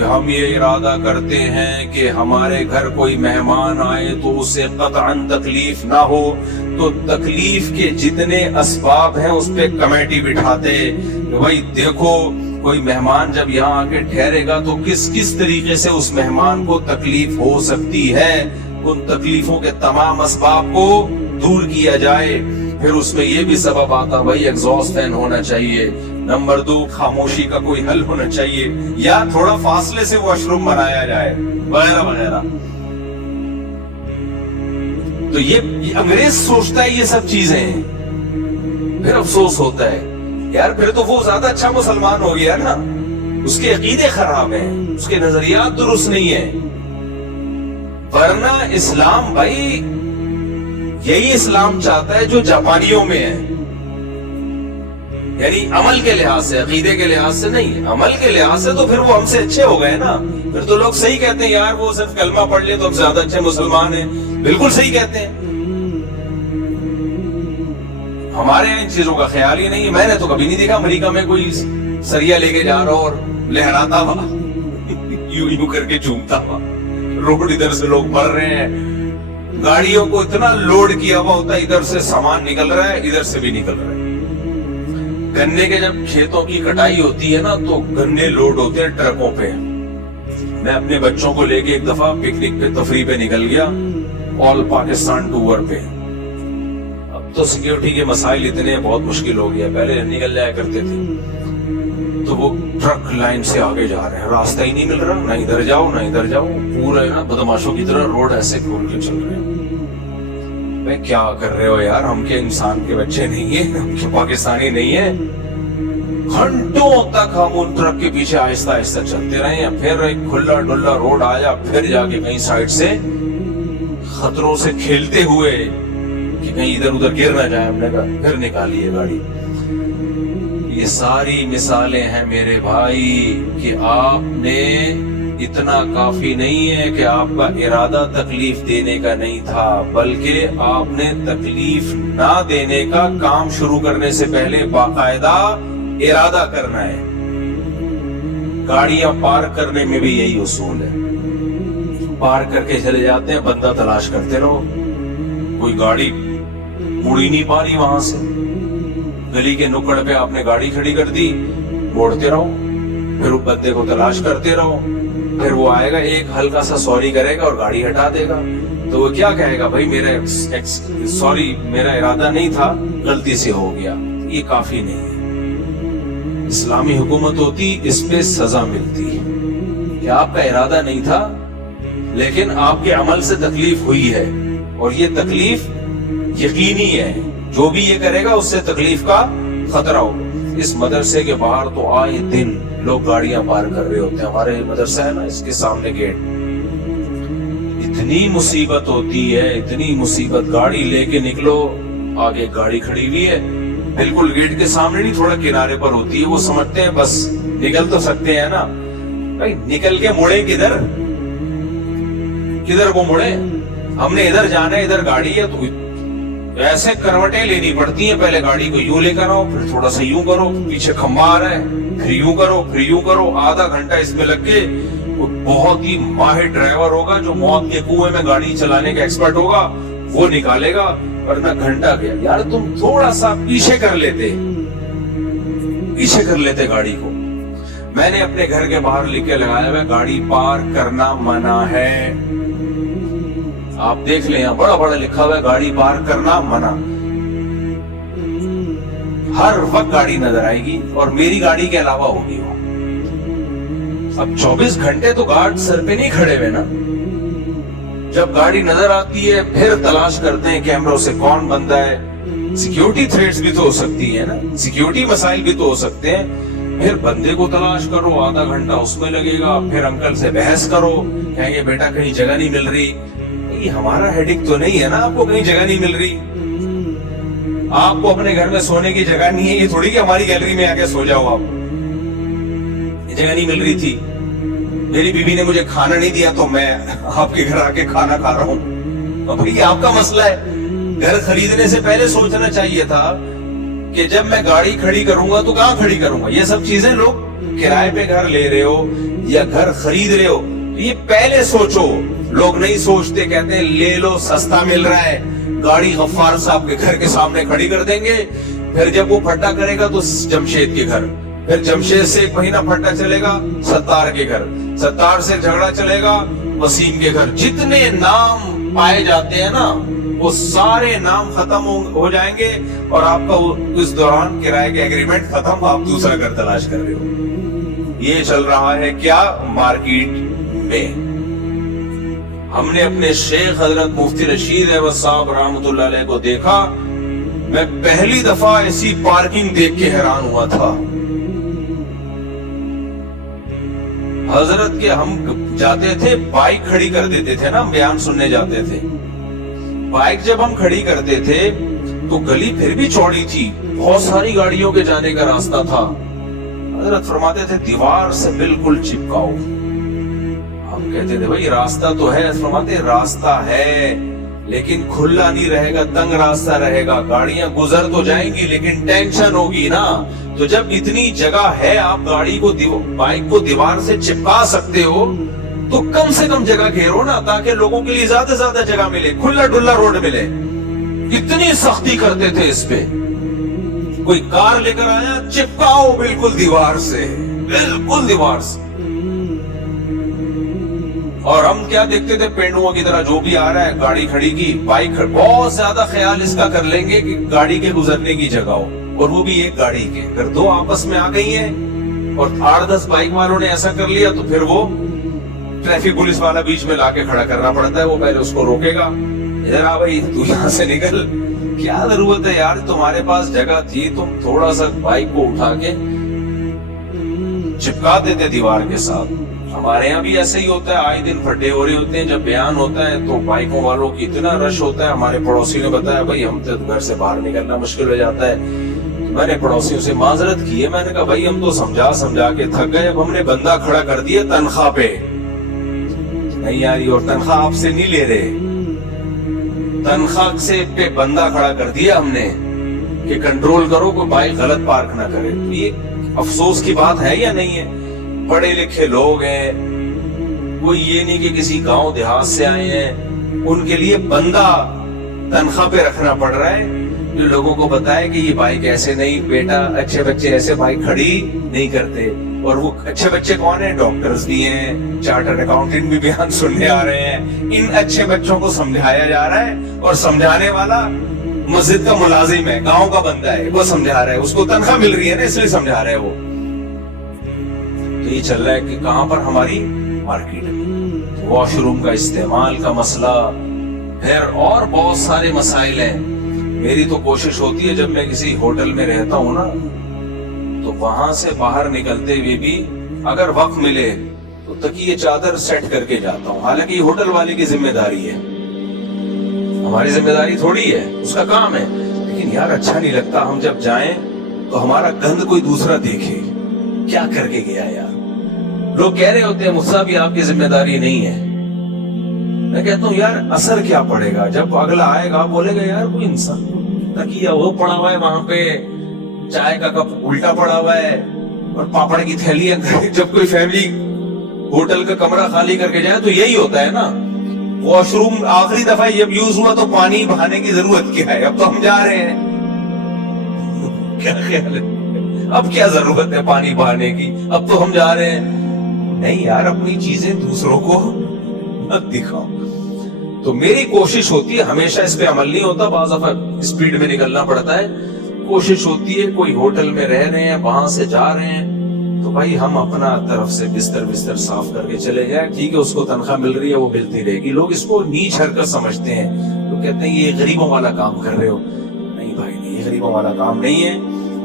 کہ ہم یہ ارادہ کرتے ہیں کہ ہمارے گھر کوئی مہمان آئے تو اسے قطعاً تکلیف نہ ہو، تو تکلیف کے جتنے اسباب ہیں اس پہ کمیٹی بٹھاتے کہ بھائی دیکھو کوئی مہمان جب یہاں آ کے ٹھہرے گا تو کس طریقے سے اس مہمان کو تکلیف ہو سکتی ہے، ان تکلیفوں کے تمام اسباب کو دور کیا جائے۔ پھر اس میں یہ بھی سبب آتا بھائی ایگزاسٹ فین ہونا چاہیے، نمبر 2 خاموشی کا کوئی حل ہونا چاہیے، یا تھوڑا فاصلے سے واش روم بنایا جائے، وغیرہ وغیرہ۔ تو یہ انگریز سوچتا ہے یہ سب چیزیں، پھر افسوس ہوتا ہے یار پھر تو وہ زیادہ اچھا مسلمان ہو گیا نا، اس کے عقیدے خراب ہیں، اس کے نظریات درست نہیں ہیں۔ ورنہ اسلام بھائی یہی اسلام چاہتا ہے جو جاپانیوں میں ہے، یعنی عمل کے لحاظ سے، عقیدے کے لحاظ سے نہیں، عمل کے لحاظ سے تو پھر وہ ہم سے اچھے ہو گئے نا۔ پھر تو لوگ صحیح کہتے ہیں یار وہ صرف کلمہ پڑھ لے تو ہم زیادہ اچھے مسلمان ہیں، بالکل صحیح کہتے ہیں۔ ہمارے یہاں ان چیزوں کا خیال ہی نہیں ہے۔ میں نے تو کبھی نہیں دیکھا امریکہ میں کوئی سریا لے کے جا رہا اور لہراتا ہوا یوں کر کے جھومتا ہوا، روڈ ادھر سے لوگ مر رہے ہیں، گاڑیوں کو اتنا لوڈ کیا ہوا ہوتا ہے، ادھر سے سامان نکل رہا ہے ادھر سے بھی نکل رہا ہے۔ گنے کے جب کھیتوں کی کٹائی ہوتی ہے نا تو گنے لوڈ ہوتے ہیں ٹرکوں پہ۔ میں اپنے بچوں کو لے کے ایک دفعہ پکنک پہ تفریح پہ نکل گیا، آل پاکستان ٹور پہ۔ اب تو سیکیورٹی کے مسائل اتنے بہت مشکل ہو گیا، پہلے نکل جایا کرتے تھے۔ تو وہ ٹرک لائن سے آگے جا رہے ہیں، راستہ ہی نہیں مل رہا، نہ ادھر جاؤ نہ ادھر جاؤ، پورا نا بدماشوں کی طرح روڈ ایسے کھول کے چل رہے ہیں۔ میں کیا کر رہے ہو یار، ہم کے انسان کے بچے نہیں ہیں، ہم کے پاکستانی نہیں ہیں۔ گھنٹوں تک ہم ان ٹرک کے پیچھے آہستہ آہستہ چلتے رہے ہیں، پھر ایک کھلا ڈلا روڈ آیا، پھر جا کے کہیں سائڈ سے خطروں سے کھیلتے ہوئے کہ کہیں ادھر ادھر گر نہ جائے، ہم نے کہا پھر نکالی ہے گاڑی۔ یہ ساری مثالیں ہیں میرے بھائی کہ آپ نے اتنا کافی نہیں ہے کہ آپ کا ارادہ تکلیف دینے کا نہیں تھا، بلکہ آپ نے تکلیف نہ دینے کا کام شروع کرنے سے پہلے باقاعدہ ارادہ کرنا ہے۔ گاڑیاں پارک کرنے میں بھی یہی اصول ہے، پارک کر کے چلے جاتے ہیں، بندہ تلاش کرتے رہو، کوئی گاڑی مڑ ہی نہیں پا رہی، وہاں سے گلی کے نکڑ پہ آپ نے گاڑی کھڑی کر دی، موڑتے رہو، پھر اس بندے کو تلاش کرتے رہو، پھر وہ آئے گا ایک ہلکا سا سوری کرے گا اور گاڑی ہٹا دے گا، تو وہ کیا کہے گا بھائی میرا ارادہ نہیں تھا، غلطی سے ہو گیا۔ یہ کافی نہیں ہے۔ اسلامی حکومت ہوتی اس پہ سزا ملتی کہ آپ کا ارادہ نہیں تھا لیکن آپ کے عمل سے تکلیف ہوئی ہے، اور یہ تکلیف یقینی ہے، جو بھی یہ کرے گا اس سے تکلیف کا خطرہ ہوگا۔ اس مدرسے کے باہر تو آئے دن لوگ گاڑیاں پار کر رہے ہوتے ہیں، ہمارے مدرسہ ہے نا اس کے سامنے گیٹ، اتنی مصیبت ہوتی ہے، اتنی مصیبت، گاڑی لے کے نکلو، آگے گاڑی کھڑی ہوئی ہے، بالکل گیٹ کے سامنے نہیں، تھوڑا کنارے پر ہوتی ہے، وہ سمجھتے ہیں بس نکل تو سکتے ہیں نا، بھائی نکل کے مڑے کدھر کو مڑے، ہم نے ادھر جانا ہے، ادھر گاڑی ہے، تو ایسے کروٹیں لینی پڑتی ہیں، پہلے گاڑی کو یوں لے کر آؤ، پھر تھوڑا سا یوں کرو، پیچھے کھمبا آ رہا ہے، پھر یوں کرو، آدھا گھنٹہ اس میں لگ کے۔ بہت ہی ماہر ڈرائیور ہوگا جو موت کے کنویں میں گاڑی چلانے کا ایکسپرٹ ہوگا، وہ نکالے گا، ورنہ گھنٹہ گیا۔ یار تم تھوڑا سا پیچھے کر لیتے گاڑی کو۔ میں نے اپنے گھر کے باہر لکھ کے لگایا ہوا گاڑی پارک کرنا منع ہے، آپ دیکھ لیں بڑا بڑا لکھا ہوا ہے گاڑی پارک کرنا منع۔ ہر وقت گاڑی نظر آئے گی اور میری گاڑی کے علاوہ ہوگی وہ۔ اب 24 گھنٹے تو گارڈ سر پہ نہیں کھڑے ہوئے نا، جب گاڑی نظر آتی ہے پھر تلاش کرتے ہیں کیمروں سے کون بندہ ہے۔ سیکیورٹی تھریٹس بھی تو ہو سکتی ہے نا، سیکیورٹی مسائل بھی تو ہو سکتے ہیں، پھر بندے کو تلاش کرو، آدھا گھنٹہ اس میں لگے گا، پھر انکل سے بحث کرو، کہیں گے بیٹا کہیں جگہ نہیں مل رہی۔ یہ ہمارا ہیڈک تو نہیں ہے نا، آپ کو کہیں جگہ نہیں مل رہی، آپ کو اپنے گھر میں سونے کی جگہ نہیں ہے، یہ تھوڑی کہ ہماری گیلری میں آ کے سو جاؤ آپ۔ یہ جگہ نہیں مل رہی تھی، میری بیوی نے مجھے کھانا نہیں دیا تو میں آپ کے گھر آ کے کھانا کھا رہا ہوں۔ اب یہ آپ کا مسئلہ ہے، گھر خریدنے سے پہلے سوچنا چاہیے تھا کہ جب میں گاڑی کھڑی کروں گا تو کہاں کھڑی کروں گا. یہ سب چیزیں لوگ کرائے پہ گھر لے رہے ہو یا گھر خرید رہے ہو, یہ پہلے سوچو. لوگ نہیں سوچتے, کہتے ہیں لے لو سستا مل رہا ہے, گاڑی غفار صاحب کے گھر کے سامنے کھڑی کر دیں گے, پھر جب وہ پھٹا کرے گا تو جمشید کے گھر, پھر جمشید سے 1 مہینہ پھٹا چلے گا ستار کے گھر, ستار سے جھگڑا چلے گا وسیم کے گھر. جتنے نام پائے جاتے ہیں نا وہ سارے نام ختم ہو جائیں گے اور آپ کا اس دوران کرائے کے ایگریمنٹ ختم, آپ دوسرا گھر تلاش کر رہے ہو. یہ چل رہا ہے کیا مارکیٹ میں. ہم نے اپنے شیخ حضرت مفتی رشید احمد صاحب رحمۃ اللہ علیہ کو دیکھا, میں پہلی دفعہ ایسی پارکنگ دیکھ کے حیران ہوا تھا. حضرت کے ہم جاتے تھے بائک کھڑی کر دیتے تھے نا, بیان سننے جاتے تھے, بائک جب ہم کھڑی کرتے تھے تو گلی پھر بھی چوڑی تھی, بہت ساری گاڑیوں کے جانے کا راستہ تھا. حضرت فرماتے تھے دیوار سے بالکل چپکاؤ. ہم کہتے تھے بھائی راستہ تو ہے, فرماتے راستہ ہے لیکن کھلا نہیں رہے گا, تنگ راستہ رہے گا, گاڑیاں گزر تو جائیں گی لیکن ٹینشن ہوگی نا. تو جب اتنی جگہ ہے آپ گاڑی کو بائک کو دیوار سے چپکا سکتے ہو تو کم سے کم جگہ گھیرو نا, تاکہ لوگوں کے لیے زیادہ سے زیادہ جگہ ملے, کھلا ڈلا روڈ ملے. اتنی سختی کرتے تھے اس پہ. کوئی کار لے کر آیا, چپکاؤ بالکل دیوار سے, بالکل دیوار سے. اور ہم کیا دیکھتے تھے, پینڈوؤں کی طرح جو بھی آ رہا ہے گاڑی کھڑی کی, بائک بہت زیادہ خیال اس کا کر لیں گے کہ گاڑی کے گزرنے کی جگہ ہو, اور وہ بھی ایک گاڑی کے. اگر 2 آپس میں آ گئی ہیں اور 8-10 بائک والوں نے ایسا کر لیا تو پھر وہ ٹریفک پولیس والا بیچ میں لا کے کھڑا کرنا پڑتا ہے. وہ پہلے اس کو روکے گا, ادھر آ بھائی تو یہاں سے نکل. کیا ضرورت ہے یار, تمہارے پاس جگہ تھی, تم تھوڑا سا بائک کو اٹھا کے چپکا دیتے دیوار کے ساتھ. ہمارے یہاں بھی ایسے ہی ہوتا ہے, آئے دن پھٹے ہو رہے ہوتے ہیں. جب بیان ہوتا ہے تو بائکوں والوں کی اتنا رش ہوتا ہے. ہمارے پڑوسی نے بتایا بھائی ہم تو گھر سے باہر نکلنا مشکل ہو جاتا ہے. میں نے پڑوسیوں سے معذرت کی ہے, میں نے کہا بھائی ہم تو سمجھا کے تھک گئے, اب ہم نے بندہ کھڑا کر دیا تنخواہ پہ. نہیں یار, اور تنخواہ آپ سے نہیں لے رہے, تنخواہ سے پہ بندہ کھڑا کر دیا ہم نے کہ کنٹرول کرو, کوئی بائک غلط پارک نہ کرے. یہ افسوس کی بات ہے یا نہیں ہے؟ پڑھے لکھے لوگ ہیں, کوئی یہ نہیں کہ کسی گاؤں دیہات سے آئے ہیں, ان کے لیے بندہ تنخواہ پہ رکھنا پڑ رہا ہے جو لوگوں کو بتائے کہ یہ بائک ایسے نہیں, بیٹا اچھے بچے ایسے بائک کھڑی نہیں کرتے. اور وہ اچھے بچے کون ہیں؟ ڈاکٹرز بھی ہیں, چارٹرڈ اکاؤنٹنٹ بھی بیان سننے آ رہے ہیں. ان اچھے بچوں کو سمجھایا جا رہا ہے, اور سمجھانے والا مسجد کا ملازم ہے, گاؤں کا بندہ ہے, وہ سمجھا رہا ہے, اس کو تنخواہ مل رہی ہے نا, اس لیے سمجھا رہا ہے وہ. تو یہ چل رہا ہے کہ کہاں پر ہماری مارکیٹ میں واش روم کا استعمال کا مسئلہ, پھر اور بہت سارے مسائل ہیں. میری تو کوشش ہوتی ہے جب میں کسی ہوٹل میں رہتا ہوں نا, تو وہاں سے باہر نکلتے ہوئے بھی اگر وقت ملے تو تکیے چادر سیٹ کر کے جاتا ہوں. حالانکہ یہ ہوٹل والے کی ذمہ داری ہے, ہماری ذمہ داری تھوڑی ہے, اس کا کام ہے. لیکن یار اچھا نہیں لگتا ہم جب جائیں تو ہمارا گند کوئی دوسرا دیکھے, کیا کر کے گیا یار. لوگ کہہ رہے ہوتے ہیں مصعب یہ آپ کی ذمہ داری نہیں ہے. میں کہتا ہوں یار اثر کیا پڑے گا جب اگلا آئے گا, بولے گا یار کوئی انسان تکیہ وہ پڑا ہوا ہے وہاں پہ, چائے کا کپ الٹا پڑا ہوا ہے, اور پاپڑ کی تھیلی. جب کوئی فیملی ہوٹل کا کمرہ خالی کر کے جائے تو یہی ہوتا ہے نا. واش روم آخری دفعہ جب یوز ہوا تو پانی بہانے کی ضرورت کیا ہے, اب تو ہم جا رہے ہیں. کیا خیال ہے, اب کیا ضرورت ہے پانی بہانے کی, اب تو ہم جا رہے ہیں. نہیں یار, اپنی چیزیں دوسروں کو مت دکھاؤ. تو میری کوشش ہوتی ہے, ہمیشہ اس پہ عمل نہیں ہوتا, بعض دفعہ اسپیڈ میں نکلنا پڑتا ہے. کوشش ہوتی ہے کوئی ہوٹل میں رہ رہے ہیں, وہاں سے جا رہے ہیں, تو بھائی ہم اپنا طرف سے بستر صاف کر کے چلے جائیں. ٹھیک ہے اس کو تنخواہ مل رہی ہے, وہ ملتی رہے گی. لوگ اس کو نیچ حرکت سمجھتے ہیں, تو کہتے ہیں یہ غریبوں والا کام کر رہے ہو. نہیں بھائی نہیں, یہ غریبوں والا کام نہیں ہے.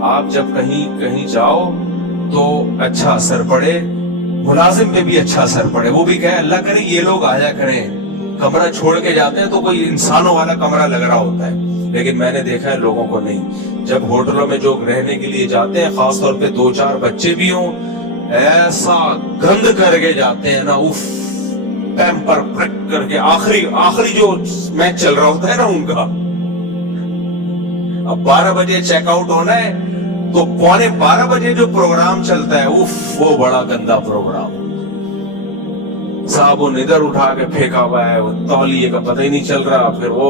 آپ جب کہیں جاؤ تو اچھا اثر پڑے, ملازم پہ بھی اچھا اثر پڑے. وہ بھی کہے اللہ کرے یہ لوگ آیا کریں. کمرہ چھوڑ کے جاتے ہیں تو کوئی انسانوں والا کمرہ لگ رہا ہوتا ہے, لیکن میں نے دیکھا ہے لوگوں کو نہیں. جب ہوٹلوں میں جو رہنے کے لیے جاتے ہیں, خاص طور پہ 2-4 بچے بھی ہوں, ایسا گند کر کے جاتے ہیں نا, اف, پیمپر پرک کر کے. آخری جو میچ چل رہا ہوتا ہے نا ان کا, اب 12 بجے چیک آؤٹ ہونا ہے تو 11:15 بجے جو پروگرام چلتا ہے وہ بڑا گندا پروگرام، صابن ادھر اٹھا کے پھینکا ہوا ہے، وہ تولیے کا پتہ ہی نہیں چل رہا، پھر وہ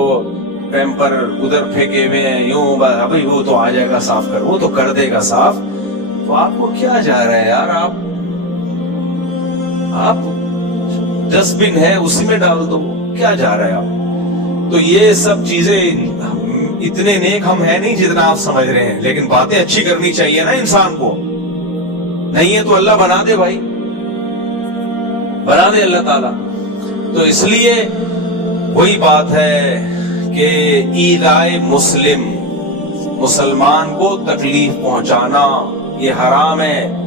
پیمپر ادھر پھینکے ہوئے ہیں، یوں ابھی وہ تو آ جائے گا صاف کر، وہ تو کر دے گا صاف، تو آپ کو کیا جا رہا ہے یار، آپ ڈسٹ بن ہے اسی میں ڈال دو، کیا جا رہا ہے آپ؟ تو یہ سب چیزیں اتنے نیک ہم ہیں نہیں جتنا آپ سمجھ رہے ہیں، لیکن باتیں اچھی کرنی چاہیے نا انسان کو، نہیں ہے تو اللہ بنا دے بھائی، بنا دے اللہ تعالیٰ۔ تو اس لیے وہی بات ہے کہ ایذائے مسلم، مسلمان کو تکلیف پہنچانا یہ حرام ہے۔